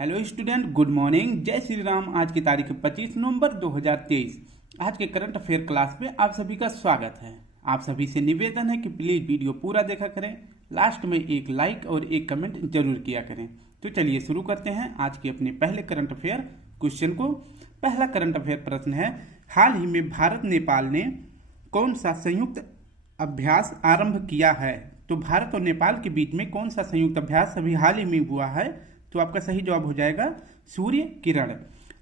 Hello student, good morning, जय श्री राम। आज की तारीख 25 नवंबर 2023। आज के करंट अफेयर क्लास में आप सभी का स्वागत है। आप सभी से निवेदन है कि प्लीज वीडियो पूरा देखा करें, लास्ट में एक लाइक और एक कमेंट जरूर किया करें। तो चलिए शुरू करते हैं आज के अपने पहले करंट अफेयर क्वेश्चन को। पहला करंट अफेयर प्रश्न है, हाल ही में भारत नेपाल ने कौन सा संयुक्त अभ्यास आरंभ किया है? तो भारत और नेपाल के बीच में कौन सा संयुक्त अभ्यास अभी हाल ही में हुआ है? तो आपका सही जवाब हो जाएगा सूर्य किरण।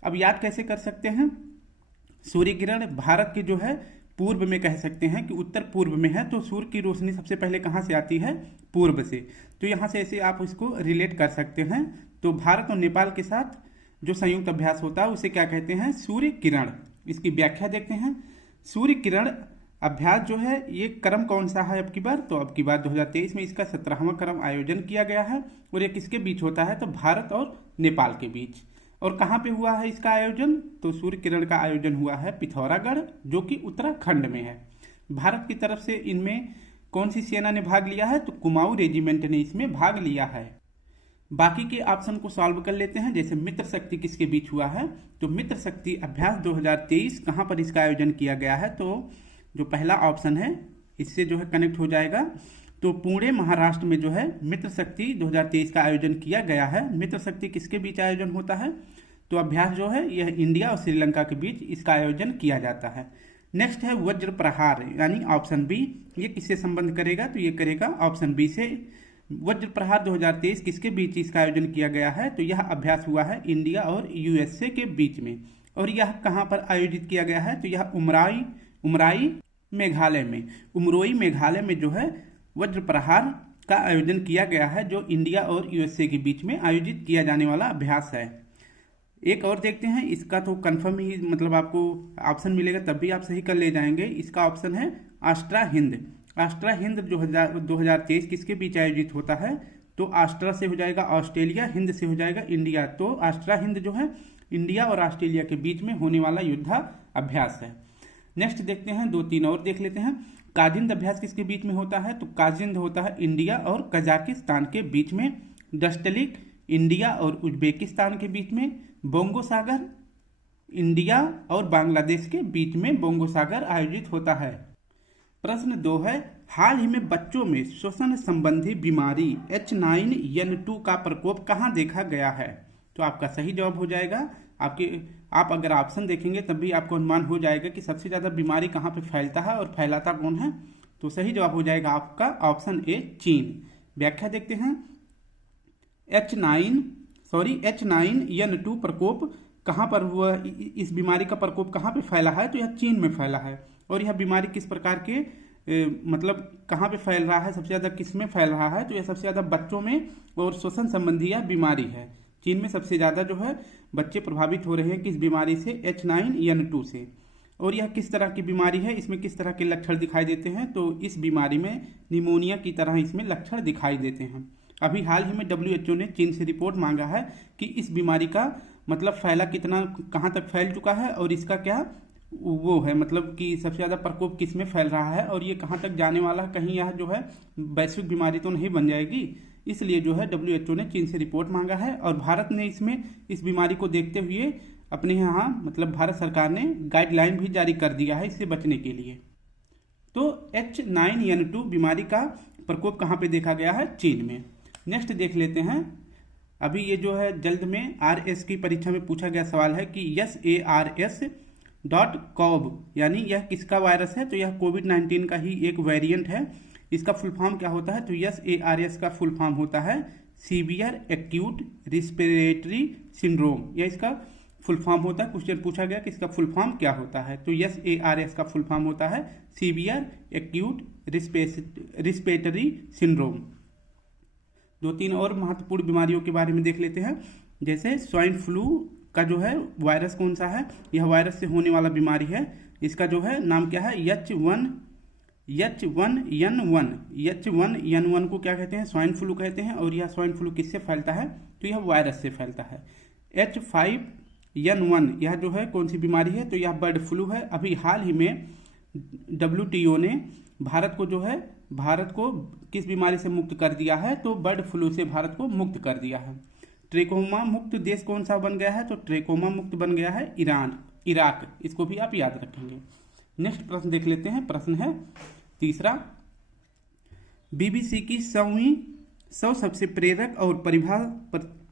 अब याद कैसे कर सकते हैं? सूर्य किरण भारत के जो है पूर्व में कह सकते हैं कि उत्तर पूर्व में है, तो सूर्य की रोशनी सबसे पहले कहाँ से आती है? पूर्व से। तो यहाँ से ऐसे आप इसको रिलेट कर सकते हैं। तो भारत और नेपाल के साथ जो संयुक्त अभ्यास होता है उसे क्या कहते हैं? सूर्य किरण। इसकी व्याख्या देखते हैं। सूर्य किरण अभ्यास जो है ये क्रम कौन सा है अब की बार? तो अब की बार 2023 में इसका 17वां क्रम आयोजन किया गया है और ये किसके बीच होता है? तो भारत और नेपाल के बीच। और कहाँ पे हुआ है इसका आयोजन? तो सूर्य किरण का आयोजन हुआ है पिथौरागढ़, जो कि उत्तराखंड में है। भारत की तरफ से इनमें कौन सी सेना ने भाग लिया है? तो कुमाऊं रेजिमेंट ने इसमें भाग लिया है। बाकी के ऑप्शन को सॉल्व कर लेते हैं। जैसे मित्र शक्ति किसके बीच हुआ है? तो मित्र शक्ति अभ्यास 2023 कहाँ पर इसका आयोजन किया गया है? तो जो पहला ऑप्शन है इससे जो है कनेक्ट हो जाएगा। तो पुणे महाराष्ट्र में जो है मित्र शक्ति 2023 का आयोजन किया गया है। मित्र शक्ति किसके बीच आयोजन होता है? तो अभ्यास जो है यह इंडिया और श्रीलंका के बीच इसका आयोजन किया जाता है। नेक्स्ट है वज्र प्रहार, यानी ऑप्शन बी। ये किससे संबंध करेगा? तो ये करेगा ऑप्शन बी से। वज्र प्रहार 2023 किसके बीच इसका आयोजन किया गया है? तो यह अभ्यास हुआ है इंडिया और यूएसए के बीच में। और यह कहाँ पर आयोजित किया गया है? तो यह उमराई मेघालय में, उमरोई मेघालय में जो है वज्र प्रहार का आयोजन किया गया है, जो इंडिया और यूएसए के बीच में आयोजित किया जाने वाला अभ्यास है। एक और देखते हैं, इसका तो कंफर्म ही मतलब आपको ऑप्शन मिलेगा तब भी आप सही कर ले जाएंगे। इसका ऑप्शन है आस्ट्रा हिंद। आस्ट्रा हिंद 2023 किसके बीच आयोजित होता है? तो आस्ट्रा से हो जाएगा ऑस्ट्रेलिया, हिंद से हो जाएगा इंडिया। तो आस्ट्रा हिंद जो है इंडिया और ऑस्ट्रेलिया के बीच में होने वाला युद्धा अभ्यास है। नेक्स्ट देखते हैं, दो तीन और देख लेते हैं। काजिंद अभ्यास किसके बीच में होता है? तो काजिंद होता है इंडिया और कजाकिस्तान के बीच में। डस्टलिक इंडिया और उज्बेकिस्तान के बीच में। बोंगो सागर इंडिया और बांग्लादेश के बीच में बोंगो सागर आयोजित होता है। प्रश्न 2 है, हाल ही में बच्चों में श्वसन संबंधी बीमारी H9N2 का प्रकोप कहाँ देखा गया है? तो आपका सही जवाब हो जाएगा आप अगर ऑप्शन देखेंगे तब भी आपको अनुमान हो जाएगा कि सबसे ज़्यादा बीमारी कहाँ पे फैलता है और फैलाता कौन है। तो सही जवाब हो जाएगा आपका ऑप्शन ए, चीन। व्याख्या देखते हैं। H9N2 प्रकोप कहाँ पर हुआ? इस बीमारी का प्रकोप कहाँ पे फैला है? तो यह चीन में फैला है। और यह बीमारी किस प्रकार के मतलब कहाँ पे फैल रहा है? सबसे ज़्यादा किस में फैल रहा है? तो यह सबसे ज़्यादा बच्चों में और श्वसन संबंधी यह बीमारी है। चीन में सबसे ज़्यादा जो है बच्चे प्रभावित हो रहे हैं किस बीमारी से? H9N2 से। और यह किस तरह की बीमारी है? इसमें किस तरह के लक्षण दिखाई देते हैं? तो इस बीमारी में निमोनिया की तरह इसमें लक्षण दिखाई देते हैं। अभी हाल ही में WHO ने चीन से रिपोर्ट मांगा है कि इस बीमारी का मतलब फैला कितना, कहाँ तक फैल चुका है और इसका क्या वो है, मतलब कि सबसे ज़्यादा प्रकोप किस में फैल रहा है और ये कहाँ तक जाने वाला है। कहीं यह जो है वैश्विक बीमारी तो नहीं बन जाएगी। इसलिए जो है WHO ने चीन से रिपोर्ट मांगा है और भारत ने इसमें इस बीमारी को देखते हुए अपने यहाँ मतलब भारत सरकार ने गाइडलाइन भी जारी कर दिया है इससे बचने के लिए। तो H9N2 बीमारी का प्रकोप कहाँ पे देखा गया है? चीन में। नेक्स्ट देख लेते हैं। अभी ये जो है जल्द में RS की परीक्षा में पूछा गया सवाल है कि SARS.CoV यानी यह किसका वायरस है? तो यह कोविड-19 का ही एक वेरिएंट है। इसका फुल फॉर्म क्या होता है? तो SARS का फुल फॉर्म होता है सीवियर एक्यूट रिस्पिरेटरी सिंड्रोम। यह इसका फुल फॉर्म होता है। क्वेश्चन पूछा गया कि इसका फुल फॉर्म क्या होता है? तो SARS का फुल फॉर्म होता है सीवियर एक्यूट रिस्पिरेटरी सिंड्रोम। दो तीन और महत्वपूर्ण बीमारियों के बारे में देख लेते हैं। जैसे स्वाइन फ्लू का जो है वायरस कौन सा है? यह वायरस से होने वाला बीमारी है। इसका जो है नाम क्या है? H1N1 को क्या कहते हैं? स्वाइन फ्लू कहते हैं। और यह स्वाइन फ्लू किससे फैलता है? तो यह वायरस से फैलता है। H5N1 यह जो है कौन सी बीमारी है? तो यह बर्ड फ्लू है। अभी हाल ही में WTO ने भारत को किस बीमारी से मुक्त कर दिया है? तो बर्ड फ्लू से भारत को मुक्त कर दिया है। ट्रेकोमा मुक्त देश कौन सा बन गया है? तो ट्रेकोमा मुक्त बन गया है इराक। इसको भी आप याद रखेंगे। नेक्स्ट प्रश्न देख लेते हैं। प्रश्न है तीसरा, बीबीसी की 100 सबसे प्रेरक और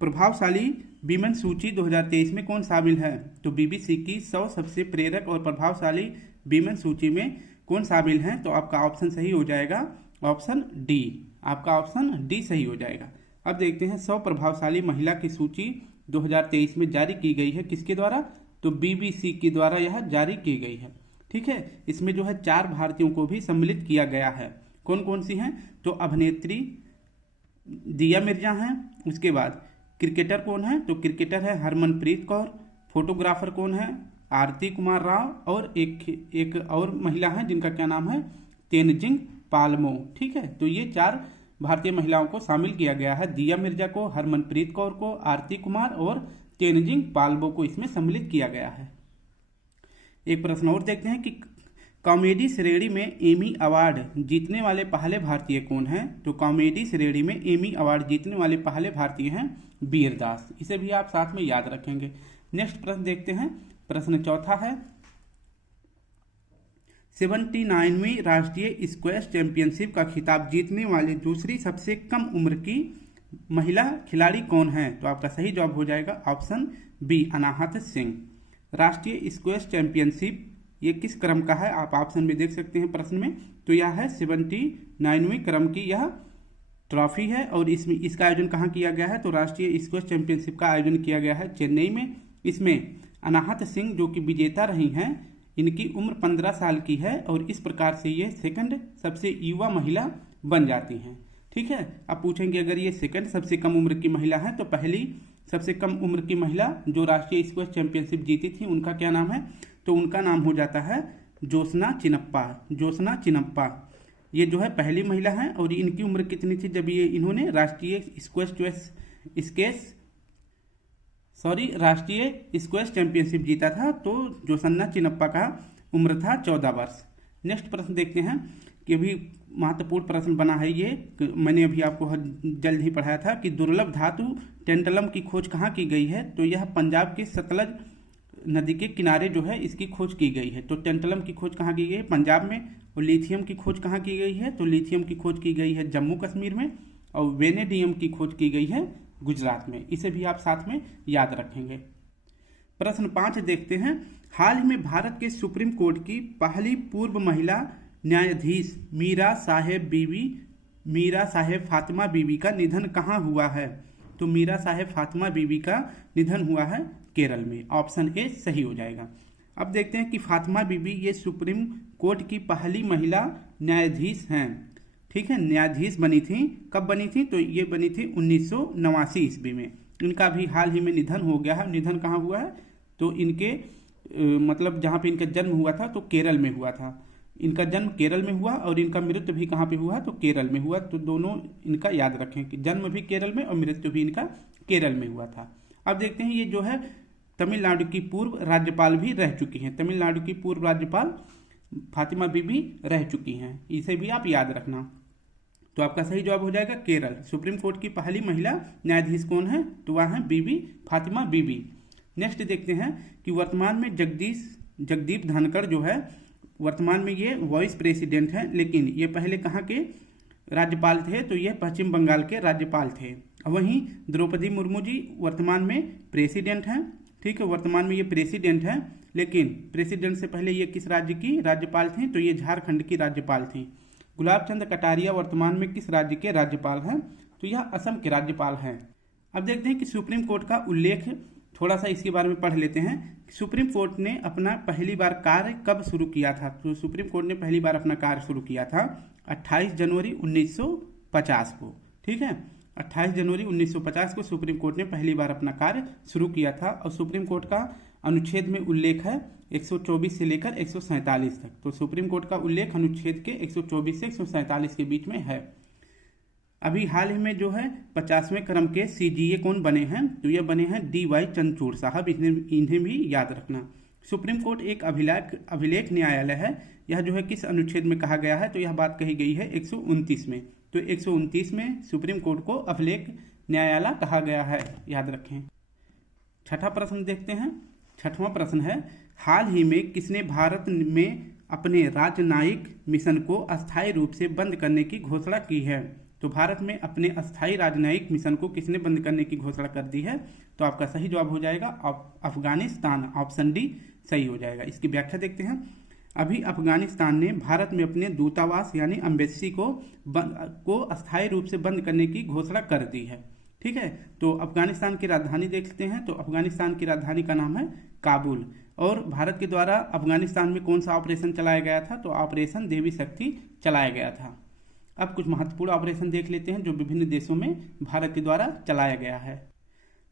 प्रभावशाली विमेन सूची 2023 में कौन शामिल है? तो बीबीसी की 100 सबसे प्रेरक और प्रभावशाली विमेन सूची में कौन शामिल है? तो आपका ऑप्शन सही हो जाएगा ऑप्शन डी। आपका ऑप्शन डी सही हो जाएगा। अब देखते हैं 100 प्रभावशाली महिला की सूची 2023 में जारी की गई है किसके द्वारा? तो बीबीसी के द्वारा यह जारी की गई है। ठीक है, इसमें जो है 4 भारतीयों को भी सम्मिलित किया गया है। कौन कौन सी हैं? तो अभिनेत्री दिया मिर्जा हैं। उसके बाद क्रिकेटर कौन है? तो क्रिकेटर है हरमनप्रीत कौर। फोटोग्राफर कौन है? आरती कुमार राव। और एक और महिला है जिनका क्या नाम है? तेनजिंग पालमो। ठीक है, तो ये 4 भारतीय महिलाओं को शामिल किया गया है। दिया मिर्जा को, हरमनप्रीत कौर को, आरती कुमार और तेनजिंग पालमो को इसमें सम्मिलित किया गया है। एक प्रश्न और देखते हैं कि कॉमेडी श्रेणी में एमी अवार्ड जीतने वाले पहले भारतीय कौन हैं? तो कॉमेडी श्रेणी में एमी अवार्ड जीतने वाले पहले भारतीय हैं वीरदास। इसे भी आप साथ में याद रखेंगे। नेक्स्ट प्रश्न देखते हैं। प्रश्न चौथा है, 79वीं राष्ट्रीय स्क्वैश चैंपियनशिप का खिताब जीतने वाले दूसरी सबसे कम उम्र की महिला खिलाड़ी कौन है? तो आपका सही जवाब हो जाएगा ऑप्शन बी, अनाहत सिंह। राष्ट्रीय स्क्वैश चैंपियनशिप ये किस क्रम का है? आप ऑप्शन में देख सकते हैं प्रश्न में। तो यह है 79वीं क्रम की यह ट्रॉफी है। और इसमें इसका आयोजन कहाँ किया गया है? तो राष्ट्रीय स्क्वैश चैंपियनशिप का आयोजन किया गया है चेन्नई में। इसमें अनाहत सिंह जो कि विजेता रही हैं, इनकी उम्र 15 साल की है और इस प्रकार से ये सेकंड सबसे युवा महिला बन जाती हैं। ठीक है, अब पूछेंगे अगर ये सेकंड सबसे कम उम्र की महिला है तो पहली सबसे कम उम्र की महिला जो राष्ट्रीय स्क्वैश चैंपियनशिप जीती थी उनका क्या नाम है? तो उनका नाम हो जाता है ज्योत्सना चिनप्पा। ज्योत्सना चिनप्पा ये जो है पहली महिला है। और इनकी उम्र कितनी थी जब ये इन्होंने राष्ट्रीय स्क्वैश चैंपियनशिप जीता था? तो ज्योत्सना चिनप्पा का उम्र था 14 वर्ष। नेक्स्ट प्रश्न देखते हैं कि अभी महत्वपूर्ण प्रश्न बना है ये, मैंने अभी आपको जल्द ही पढ़ाया था कि दुर्लभ धातु टेंटलम की खोज कहाँ की गई है? तो यह पंजाब के सतलज नदी के किनारे जो है इसकी खोज की गई है। तो टेंटलम की खोज कहाँ की गई है? पंजाब में। और लिथियम की खोज कहाँ की गई है? तो लिथियम की खोज की गई है जम्मू कश्मीर में। और वेनेडियम की खोज की गई है गुजरात में। इसे भी आप साथ में याद रखेंगे। प्रश्न 5 देखते हैं। हाल ही में भारत के सुप्रीम कोर्ट की पहली पूर्व महिला न्यायाधीश मीरा साहेब फातिमा बीबी का निधन कहाँ हुआ है? तो मीरा साहेब फातिमा बीबी का निधन हुआ है केरल में। ऑप्शन ए सही हो जाएगा। अब देखते हैं कि फातिमा बीबी ये सुप्रीम कोर्ट की पहली महिला न्यायाधीश हैं। ठीक है, न्यायाधीश बनी थी। कब बनी थी? तो ये बनी थी 1989 ईस्वी में। इनका भी हाल ही में निधन हो गया है। निधन कहाँ हुआ है? तो इनके मतलब जहाँ पे इनका जन्म हुआ था तो केरल में हुआ था। इनका जन्म केरल में हुआ और इनका मृत्यु भी कहाँ पे हुआ? तो केरल में हुआ। तो दोनों इनका याद रखें कि जन्म भी केरल में और मृत्यु भी इनका केरल में हुआ था। अब देखते हैं ये जो है तमिलनाडु की पूर्व राज्यपाल भी रह चुकी हैं। तमिलनाडु की पूर्व राज्यपाल फातिमा बीबी रह चुकी हैं। इसे भी आप याद रखना। तो आपका सही जवाब हो जाएगा केरल। सुप्रीम कोर्ट की पहली महिला न्यायाधीश कौन है? तो वह है बीबी फातिमा बीबी। नेक्स्ट देखते हैं कि वर्तमान में जगदीप धनखड़ जो है वर्तमान में ये वाइस प्रेसिडेंट हैं। लेकिन ये पहले कहाँ के राज्यपाल थे? तो ये पश्चिम बंगाल के राज्यपाल थे। वहीं द्रौपदी मुर्मू जी वर्तमान में प्रेसिडेंट हैं। ठीक है, वर्तमान में ये प्रेसिडेंट हैं। लेकिन प्रेसिडेंट से पहले ये किस राज्य की राज्यपाल थी? तो ये झारखंड की राज्यपाल थी। गुलाब चंद कटारिया वर्तमान में किस राज्य के राज्यपाल हैं? तो यह असम के राज्यपाल हैं। अब देखते हैं कि सुप्रीम कोर्ट का उल्लेख, थोड़ा सा इसके बारे में पढ़ लेते हैं। सुप्रीम कोर्ट ने अपना पहली बार कार्य कब शुरू किया था? तो सुप्रीम कोर्ट ने पहली बार अपना कार्य शुरू किया था 28 जनवरी 1950 को। ठीक है, 28 जनवरी 1950 को सुप्रीम कोर्ट ने पहली बार अपना कार्य शुरू किया था। और सुप्रीम कोर्ट का अनुच्छेद में उल्लेख है 124 से लेकर 147 तक। तो सुप्रीम कोर्ट का उल्लेख अनुच्छेद के 124 से 147 के बीच में है। अभी हाल ही में जो है 50वें क्रम के CGA कौन बने हैं? तो ये बने हैं DY चंद्रचूड़ साहब। इन्हें भी याद रखना। सुप्रीम कोर्ट एक अभिलेख न्यायालय है। यह जो है किस अनुच्छेद में कहा गया है? तो यह बात कही गई है 129 में। तो 129 में सुप्रीम कोर्ट को अभिलेख न्यायालय कहा गया है, याद रखें। छठा प्रश्न देखते हैं। छठवां प्रश्न है, हाल ही में किसने भारत में अपने राजनयिक मिशन को अस्थायी रूप से बंद करने की घोषणा की है? तो भारत में अपने अस्थायी राजनयिक मिशन को किसने बंद करने की घोषणा कर दी है? तो आपका सही जवाब हो जाएगा अफगानिस्तान, ऑप्शन डी सही हो जाएगा। इसकी व्याख्या देखते हैं। अभी अफगानिस्तान ने भारत में अपने दूतावास यानी एम्बेसी को अस्थायी रूप से बंद करने की घोषणा कर दी है। ठीक है, तो अफगानिस्तान की राजधानी देखते हैं। तो अफगानिस्तान की राजधानी का नाम है काबुल। और भारत के द्वारा अफगानिस्तान में कौन सा ऑपरेशन चलाया गया था? तो ऑपरेशन देवी शक्ति चलाया गया था। अब कुछ महत्वपूर्ण ऑपरेशन देख लेते हैं जो विभिन्न देशों में भारत के द्वारा चलाया गया है।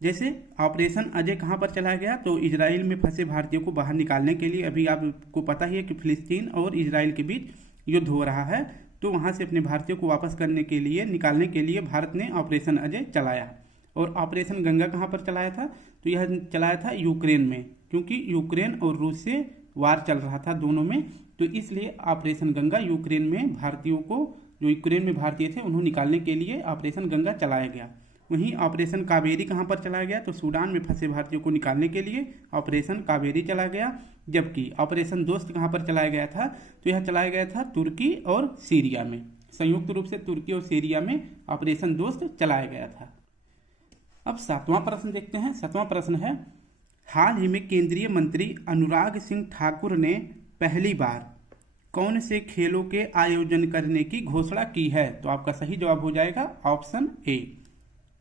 जैसे ऑपरेशन अजय कहाँ पर चलाया गया? तो इजराइल में फंसे भारतीयों को बाहर निकालने के लिए। अभी आपको पता ही है कि फिलिस्तीन और इजराइल के बीच युद्ध हो रहा है, तो वहाँ से अपने भारतीयों को वापस निकालने के लिए भारत ने ऑपरेशन अजय चलाया। और ऑपरेशन गंगा कहाँ पर चलाया था? तो यह चलाया था यूक्रेन में, क्योंकि यूक्रेन और रूस से वार चल रहा था दोनों में, तो इसलिए ऑपरेशन गंगा यूक्रेन में भारतीयों को, जो यूक्रेन में भारतीय थे उन्हें निकालने के लिए ऑपरेशन गंगा चलाया गया। वहीं ऑपरेशन कावेरी कहाँ पर चलाया गया? तो सूडान में फंसे भारतीयों को निकालने के लिए ऑपरेशन कावेरी चला गया। जबकि ऑपरेशन दोस्त कहाँ पर चलाया गया था? तो यह चलाया गया था तुर्की और सीरिया में, संयुक्त रूप से तुर्की और सीरिया में ऑपरेशन दोस्त चलाया गया था। अब सातवां प्रश्न देखते हैं। सातवां प्रश्न है, हाल ही में केंद्रीय मंत्री अनुराग सिंह ठाकुर ने पहली बार कौन से खेलों के आयोजन करने की घोषणा की है? तो आपका सही जवाब हो जाएगा option A,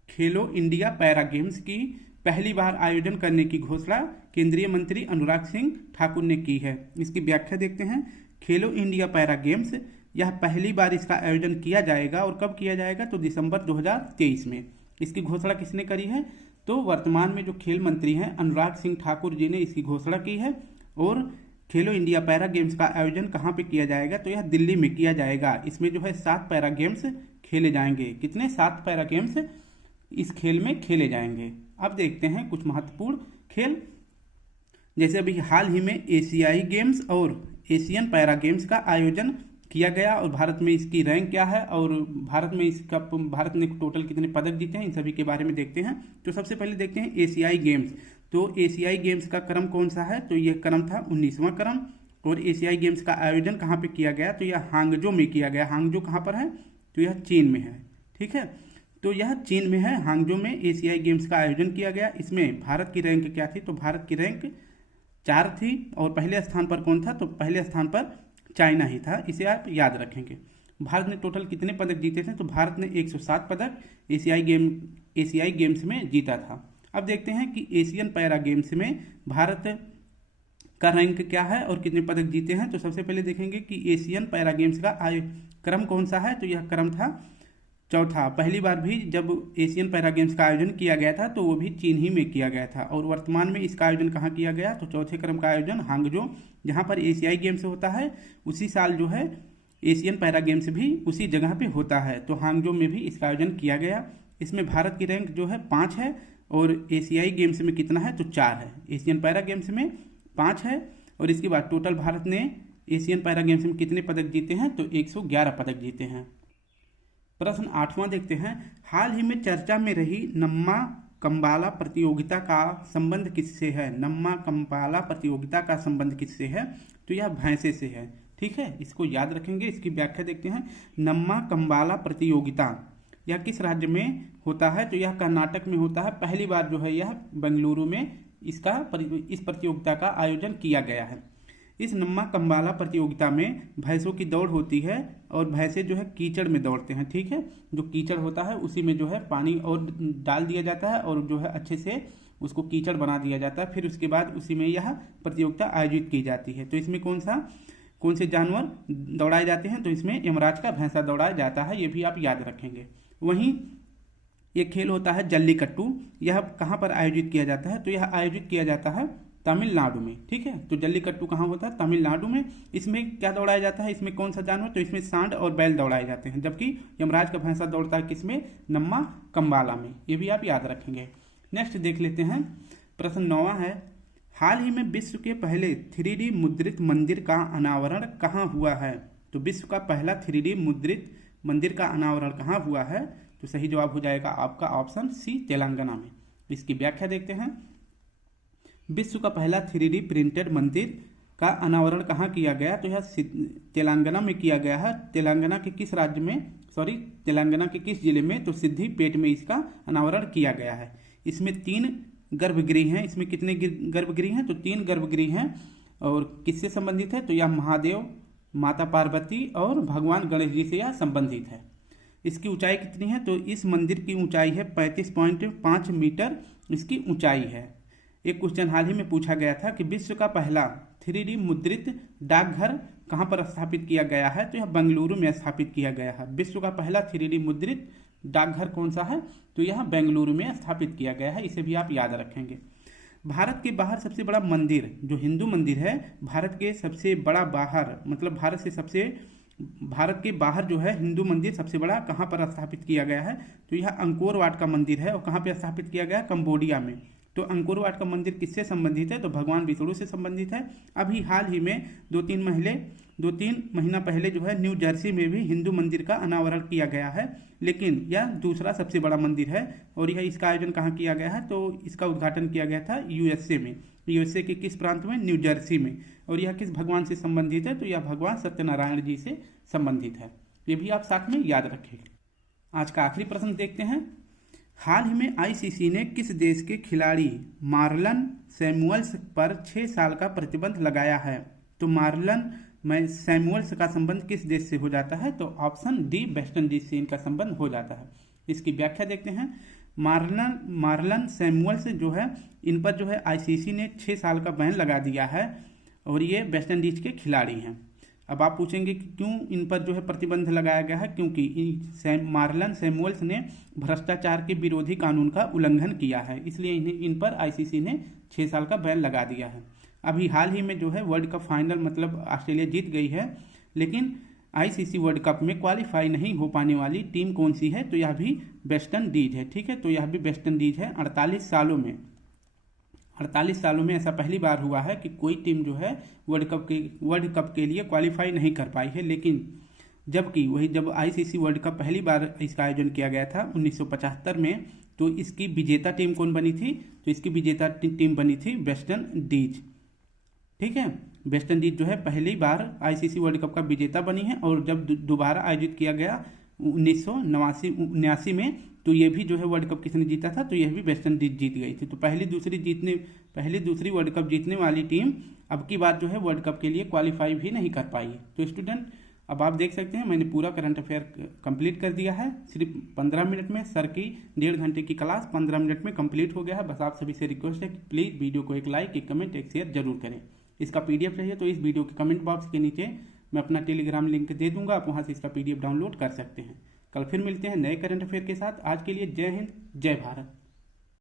Khelo India para games की पहली बार आयोजन करने की घोषणा केंद्रीय मंत्री अनुराग सिंह ठाकुर ने की है। इसकी व्याख्या देखते हैं। खेलो इंडिया पैरा गेम्स, यह पहली बार इसका आयोजन किया जाएगा। और कब किया जाएगा? तो दिसंबर 2023 में। इसकी घोषणा किसने करी है? तो वर्तमान में जो खेल मंत्री हैं अनुराग सिंह ठाकुर जी ने इसकी घोषणा की है। और खेलो इंडिया पैरा गेम्स का आयोजन कहाँ पे किया जाएगा? तो यह दिल्ली में किया जाएगा। इसमें जो है 7 पैरा गेम्स खेले जाएंगे। कितने? 7 पैरा गेम्स इस खेल में खेले जाएंगे। अब देखते हैं कुछ महत्वपूर्ण खेल। जैसे अभी हाल ही में एशियाई गेम्स और एशियन पैरा गेम्स का आयोजन किया गया और भारत में इसकी रैंक क्या है और भारत ने टोटल कितने पदक जीते हैं, इन सभी के बारे में देखते हैं। तो सबसे पहले देखते हैं एशियाई गेम्स। तो एशियाई गेम्स का क्रम कौन सा है? तो यह क्रम था 19वां क्रम। और एशियाई गेम्स का आयोजन कहाँ पे किया गया? तो यह हांगजो में किया गया। हांगजो कहाँ पर है? तो यह चीन में है। ठीक है, तो यह चीन में है। हांगजो में एशियाई गेम्स का आयोजन किया गया। इसमें भारत की रैंक क्या थी? तो भारत की रैंक 4 थी। और पहले स्थान पर कौन था? तो पहले स्थान पर चाइना ही था। इसे आप याद रखेंगे। भारत ने टोटल कितने पदक जीते थे? तो भारत ने 107 पदक एशियाई गेम्स में जीता था। अब देखते हैं कि एशियन पैरा गेम्स में भारत का रैंक क्या है और कितने पदक जीते हैं। तो सबसे पहले देखेंगे कि एशियन पैरा गेम्स का क्रम कौन सा है। तो यह क्रम था चौथा। पहली बार भी जब एशियन पैरा गेम्स का आयोजन किया गया था तो वो भी चीन ही में किया गया था। और वर्तमान में इसका आयोजन कहाँ किया गया? तो चौथे क्रम का आयोजन हांगजो, जहाँ पर एशियाई गेम्स होता है, उसी साल जो है एशियन पैरा गेम्स भी उसी जगह पे होता है। तो हांगजो में भी इसका आयोजन किया गया। इसमें भारत की रैंक जो है 5 है और एशियाई गेम्स में कितना है? तो 4 है। एशियन पैरा गेम्स में 5 है। और इसके बाद टोटल भारत ने एशियन पैरा गेम्स में कितने पदक जीते हैं? तो 111 पदक जीते हैं। प्रश्न 8वां देखते हैं। हाल ही में चर्चा में रही नम्मा कंबाला प्रतियोगिता का संबंध किससे है? नम्मा कंबाला प्रतियोगिता का संबंध किससे है? तो यह भैंसे से है। ठीक है, इसको याद रखेंगे। इसकी व्याख्या देखते हैं। नम्मा कंबाला प्रतियोगिता यह किस राज्य में होता है? तो यह कर्नाटक में होता है। पहली बार जो है यह बेंगलुरु में इस प्रतियोगिता का आयोजन किया गया है। इस नम्मा कंबाला प्रतियोगिता में भैंसों की दौड़ होती है और भैंसे जो है कीचड़ में दौड़ते हैं। ठीक है, जो कीचड़ होता है उसी में जो है पानी और डाल दिया जाता है और जो है अच्छे से उसको कीचड़ बना दिया जाता है। फिर उसके बाद उसी में यह प्रतियोगिता आयोजित की जाती है। तो इसमें कौन से जानवर दौड़ाए जाते हैं? तो इसमें यमराज का भैंसा दौड़ाया जाता है। ये भी आप याद रखेंगे। वहीं एक खेल होता है जल्लीकट्टू। यह कहाँ पर आयोजित किया जाता है? तो यह आयोजित किया जाता है तमिलनाडु में। ठीक है, तो जल्लीकट्टू कहाँ होता है? तमिलनाडु में। इसमें क्या दौड़ाया जाता है? इसमें कौन सा जानवर? तो इसमें सांड और बैल दौड़ाए जाते हैं। जबकि यमराज का भैंसा दौड़ता है किसमें? नम्मा कंबाला में। ये भी आप याद रखेंगे। नेक्स्ट देख लेते हैं। प्रश्न 9वां है। हाल ही में विश्व के पहले 3D मुद्रित मंदिर का अनावरण कहाँ हुआ है? तो विश्व का पहला 3D मुद्रित मंदिर का अनावरण कहाँ हुआ है? तो सही जवाब हो जाएगा आपका ऑप्शन सी, तेलंगाना में। इसकी व्याख्या देखते हैं। विश्व का पहला 3D प्रिंटेड मंदिर का अनावरण कहाँ किया गया? तो यह तेलंगाना में किया गया है। तेलंगाना के किस राज्य में, तेलंगाना के किस जिले में? तो सिद्धिपेट में इसका अनावरण किया गया है। इसमें 3 गर्भगृह हैं। इसमें कितने गर्भगृह हैं? तो 3 गर्भगृह हैं। और किससे संबंधित है? तो यह महादेव, माता पार्वती और भगवान गणेश जी से यह संबंधित है। इसकी ऊंचाई कितनी है? तो इस मंदिर की ऊंचाई है 35.5 मीटर इसकी ऊंचाई है। एक क्वेश्चन हाल ही में पूछा गया था कि विश्व का पहला 3D मुद्रित डाकघर कहाँ पर स्थापित किया गया है? तो यह बेंगलुरु में स्थापित किया गया है। विश्व का पहला 3D मुद्रित डाकघर कौन सा है? तो यह बेंगलुरु में स्थापित किया गया है। इसे भी आप याद रखेंगे। भारत के बाहर सबसे बड़ा मंदिर जो हिंदू मंदिर है, भारत के सबसे बड़ा बाहर मतलब भारत के बाहर जो है हिंदू मंदिर सबसे बड़ा कहाँ पर स्थापित किया गया है? तो यह अंकोर वाट का मंदिर है। और कहाँ पे स्थापित किया गया? कंबोडिया में। तो अंकोर वाट का मंदिर किससे संबंधित है? तो भगवान विष्णु से संबंधित है। अभी हाल ही में 2-3 महीना पहले जो है न्यू जर्सी में भी हिंदू मंदिर का अनावरण किया गया है, लेकिन यह दूसरा सबसे बड़ा मंदिर है। और यह इसका आयोजन कहाँ किया गया है? तो इसका उद्घाटन किया गया था यूएसए में। यूएसए के किस प्रांत में? न्यू जर्सी में। और यह किस भगवान से संबंधित है? तो यह भगवान सत्यनारायण जी से संबंधित है। ये भी आप साथ में याद रखेंगे। आज का आखिरी प्रश्न देखते हैं। हाल ही में आईसीसी ने किस देश के खिलाड़ी मार्लन सैमुअल्स पर 6 साल का प्रतिबंध लगाया है? तो मार्लन सैमुअल्स का संबंध किस देश से हो जाता है? तो ऑप्शन डी, वेस्ट इंडीज से इनका संबंध हो जाता है। इसकी व्याख्या देखते हैं। मार्लन सैमुअल्स जो है, इन पर जो है आईसीसी ने 6 साल का बैन लगा दिया है और ये वेस्ट इंडीज के खिलाड़ी हैं। अब आप पूछेंगे कि क्यों इन पर जो है प्रतिबंध लगाया गया है? क्योंकि मार्लन सैमुअल्स ने भ्रष्टाचार के विरोधी कानून का उल्लंघन किया है, इसलिए इन पर आईसीसी ने 6 साल का बैन लगा दिया है। अभी हाल ही में जो है वर्ल्ड कप फाइनल मतलब ऑस्ट्रेलिया जीत गई है, लेकिन आईसीसी वर्ल्ड कप में क्वालिफाई नहीं हो पाने वाली टीम कौन सी है? तो यह भी वेस्ट इंडीज है। ठीक है, तो यह भी वेस्ट इंडीज है। 48 सालों में ऐसा पहली बार हुआ है कि कोई टीम जो है वर्ल्ड कप के लिए क्वालिफाई नहीं कर पाई है। लेकिन जब आईसीसी वर्ल्ड कप पहली बार इसका आयोजन किया गया था 1975 में, तो इसकी विजेता टीम कौन बनी थी? तो इसकी विजेता टीम बनी थी वेस्ट इंडीज। ठीक है, वेस्ट इंडीज जो है पहली बार आईसीसी वर्ल्ड कप का विजेता बनी है। और जब दोबारा आयोजित किया गया 1979 में, तो ये भी जो है वर्ल्ड कप किसने जीता था? तो यह भी वेस्ट इंडीज जीत गई थी। तो पहली दूसरी वर्ल्ड कप जीतने वाली टीम अब की बार जो है वर्ल्ड कप के लिए क्वालिफाई भी नहीं कर पाई। तो स्टूडेंट, अब आप देख सकते हैं मैंने पूरा करंट अफेयर कंप्लीट कर दिया है। सिर्फ 15 मिनट में सर की 1.5 घंटे की क्लास 15 मिनट में कंप्लीट हो गया है। बस आप सभी से रिक्वेस्ट है कि प्लीज़ वीडियो को एक लाइक, एक कमेंट, एक शेयर जरूर करें। इसका पीडीएफ चाहिए तो इस वीडियो के कमेंट बॉक्स के नीचे मैं अपना टेलीग्राम लिंक दे दूंगा, आप वहां से इसका पीडीएफ डाउनलोड कर सकते हैं। कल फिर मिलते हैं नए करंट अफेयर के साथ। आज के लिए जय हिंद, जय भारत।